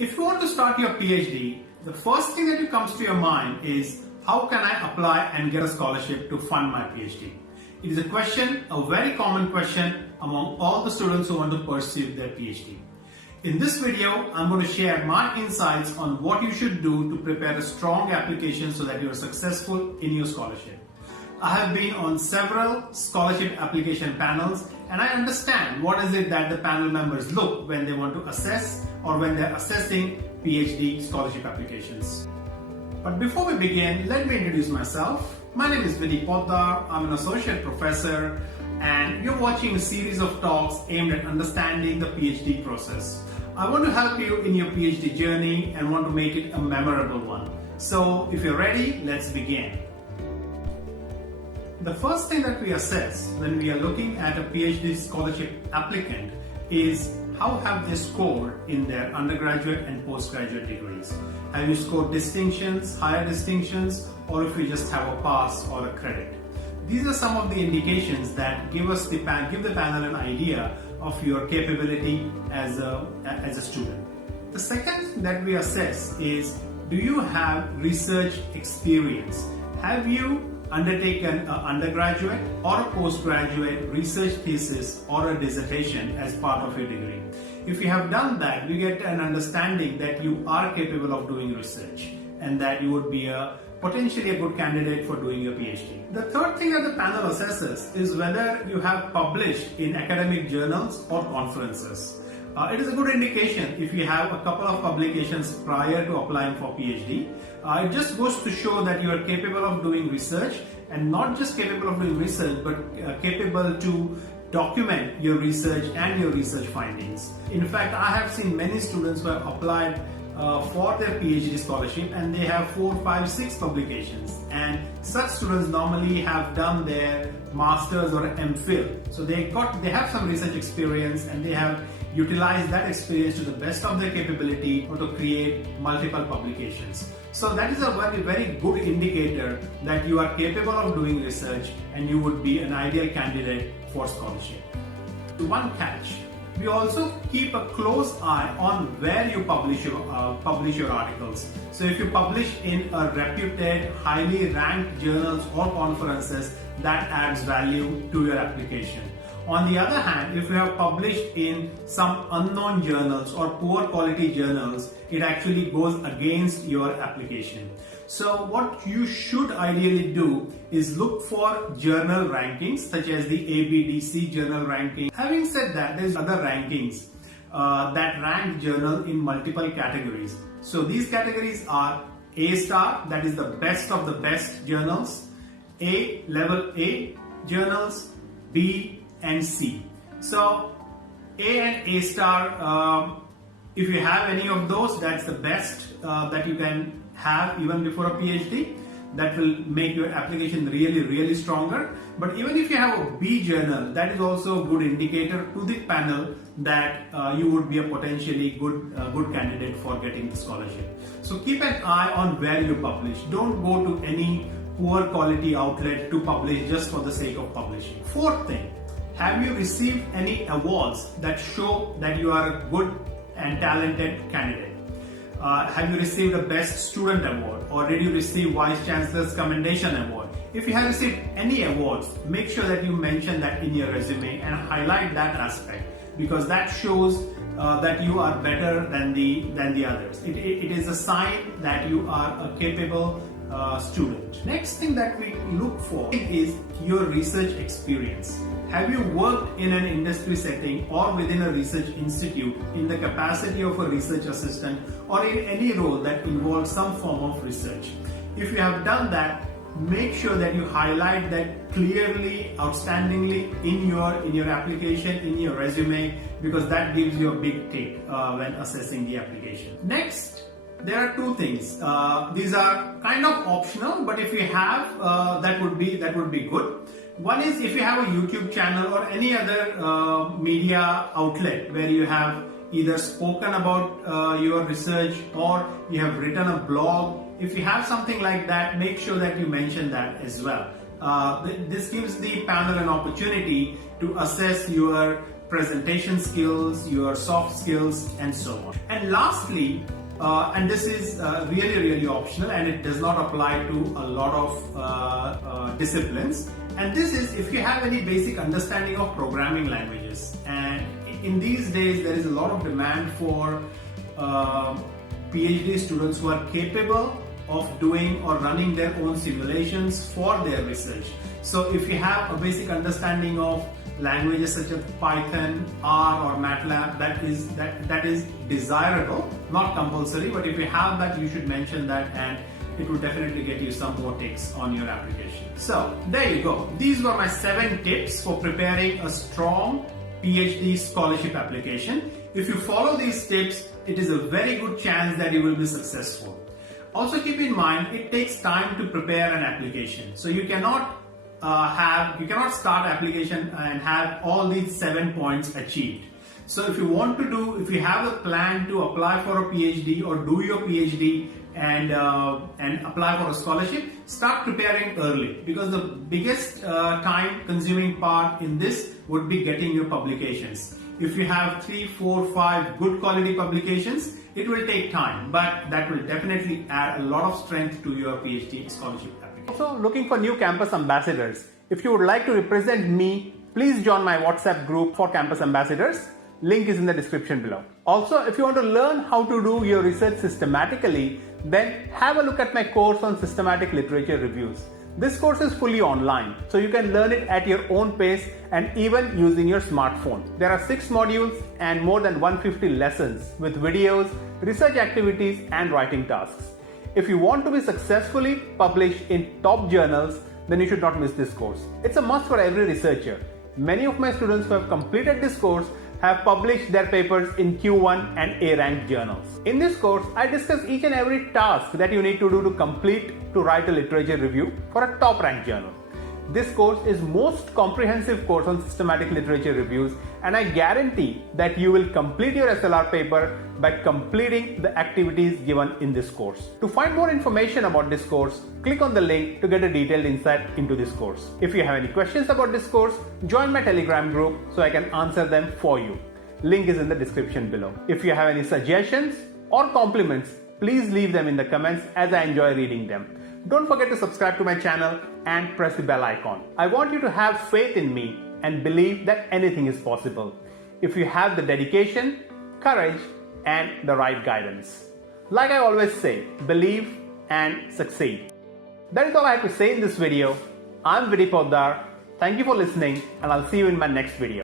If you want to start your PhD, the first thing that comes to your mind is, how can I apply and get a scholarship to fund my PhD? It is a question, a very common question among all the students who want to pursue their PhD. In this video, I'm going to share my insights on what you should do to prepare a strong application so that you are successful in your scholarship. I have been on several scholarship application panels and I understand what is it that the panel members look when they want to assess or when they're assessing PhD scholarship applications. But before we begin, let me introduce myself. My name is Vidy Potdar. I'm an associate professor and you're watching a series of talks aimed at understanding the PhD process. I want to help you in your PhD journey and want to make it a memorable one. So if you're ready, let's begin. The first thing that we assess when we are looking at a PhD scholarship applicant is how have they scored in their undergraduate and postgraduate degrees. Have you scored distinctions, higher distinctions, or if you just have a pass or a credit? These are some of the indications that give the panel an idea of your capability as a student. The second that we assess is, do you have research experience? Have you undertaken an undergraduate or a postgraduate research thesis or a dissertation as part of your degree? If you have done that, you get an understanding that you are capable of doing research and that you would be potentially a good candidate for doing your PhD. The third thing that the panel assesses is whether you have published in academic journals or conferences. It is a good indication if you have a couple of publications prior to applying for PhD. It just goes to show that you are capable of doing research, and not just capable of doing research, but capable to document your research and your research findings. In fact, I have seen many students who have applied for their PhD scholarship and they have 4, 5, 6 publications, and such students normally have done their masters or MPhil. So they have some research experience and they have utilized that experience to the best of their capability or to create multiple publications. So that is a very, very good indicator that you are capable of doing research and you would be an ideal candidate for scholarship. One catch: we also keep a close eye on where you publish your articles. So if you publish in a reputed, highly ranked journals or conferences, that adds value to your application. On the other hand, if you have published in some unknown journals or poor quality journals, it actually goes against your application. So what you should ideally do is look for journal rankings such as the ABDC journal ranking. Having said that, there's other rankings that rank journal in multiple categories. So these categories are A star, that is the best of the best journals, A, level A journals, B and C. So A and A star, if you have any of those, that's the best that you can have even before a PhD. That will make your application really, really stronger. But even if you have a B journal, that is also a good indicator to the panel that you would be a potentially good candidate for getting the scholarship. So keep an eye on where you publish. Don't go to any poor quality outlet to publish just for the sake of publishing. Fourth thing, have you received any awards that show that you are a good and talented candidate? Have you received a Best Student Award, or did you receive Vice Chancellor's Commendation Award? If you have received any awards, make sure that you mention that in your resume and highlight that aspect, because that shows that you are better than the others. It is a sign that you are a capable student. Next thing that we look for is your research experience. Have you worked in an industry setting or within a research institute in the capacity of a research assistant or in any role that involves some form of research? If you have done that, make sure that you highlight that clearly, outstandingly in your application, in your resume, because that gives you a big tick when assessing the application. Next, there are two things. These are kind of optional, but if you have, that would be good. One is if you have a YouTube channel or any other media outlet where you have either spoken about your research or you have written a blog. If you have something like that, make sure that you mention that as well. This gives the panel an opportunity to assess your presentation skills, your soft skills, and so on. And lastly, and this is really optional, and it does not apply to a lot of disciplines. And this is if you have any basic understanding of programming languages. And in these days, there is a lot of demand for PhD students who are capable of doing or running their own simulations for their research. So if you have a basic understanding of languages such as Python, R, or MATLAB, that is desirable, not compulsory, but if you have that, you should mention that, and it will definitely get you some more ticks on your application. So there you go. These were my 7 tips for preparing a strong PhD scholarship application. If you follow these tips, it is a very good chance that you will be successful. Also keep in mind, it takes time to prepare an application. So you cannot start application and have all these 7 points achieved. So if you have a plan to apply for a PhD or do your PhD and apply for a scholarship, start preparing early, because the biggest time consuming part in this would be getting your publications. If you have 3, 4, 5 good quality publications, it will take time, but that will definitely add a lot of strength to your PhD scholarship application. Also looking for new campus ambassadors. If you would like to represent me, please join my WhatsApp group for campus ambassadors. Link is in the description below. Also, if you want to learn how to do your research systematically, then have a look at my course on systematic literature reviews. This course is fully online, so you can learn it at your own pace and even using your smartphone. There are 6 modules and more than 150 lessons with videos, research activities, and writing tasks. If you want to be successfully published in top journals, then you should not miss this course. It's a must for every researcher. Many of my students who have completed this course have published their papers in Q1 and A-ranked journals. In this course, I discuss each and every task that you need to do to write a literature review for a top-ranked journal. This course is most comprehensive course on systematic literature reviews, and I guarantee that you will complete your SLR paper by completing the activities given in this course. To find more information about this course, click on the link to get a detailed insight into this course. If you have any questions about this course, join my Telegram group so I can answer them for you. Link is in the description below. If you have any suggestions or compliments, please leave them in the comments, as I enjoy reading them. Don't forget to subscribe to my channel and press the bell icon. I want you to have faith in me and believe that anything is possible if you have the dedication, courage, and the right guidance. Like I always say, believe and succeed. That is all I have to say in this video. I'm Vidy Potdar. Thank you for listening, and I'll see you in my next video.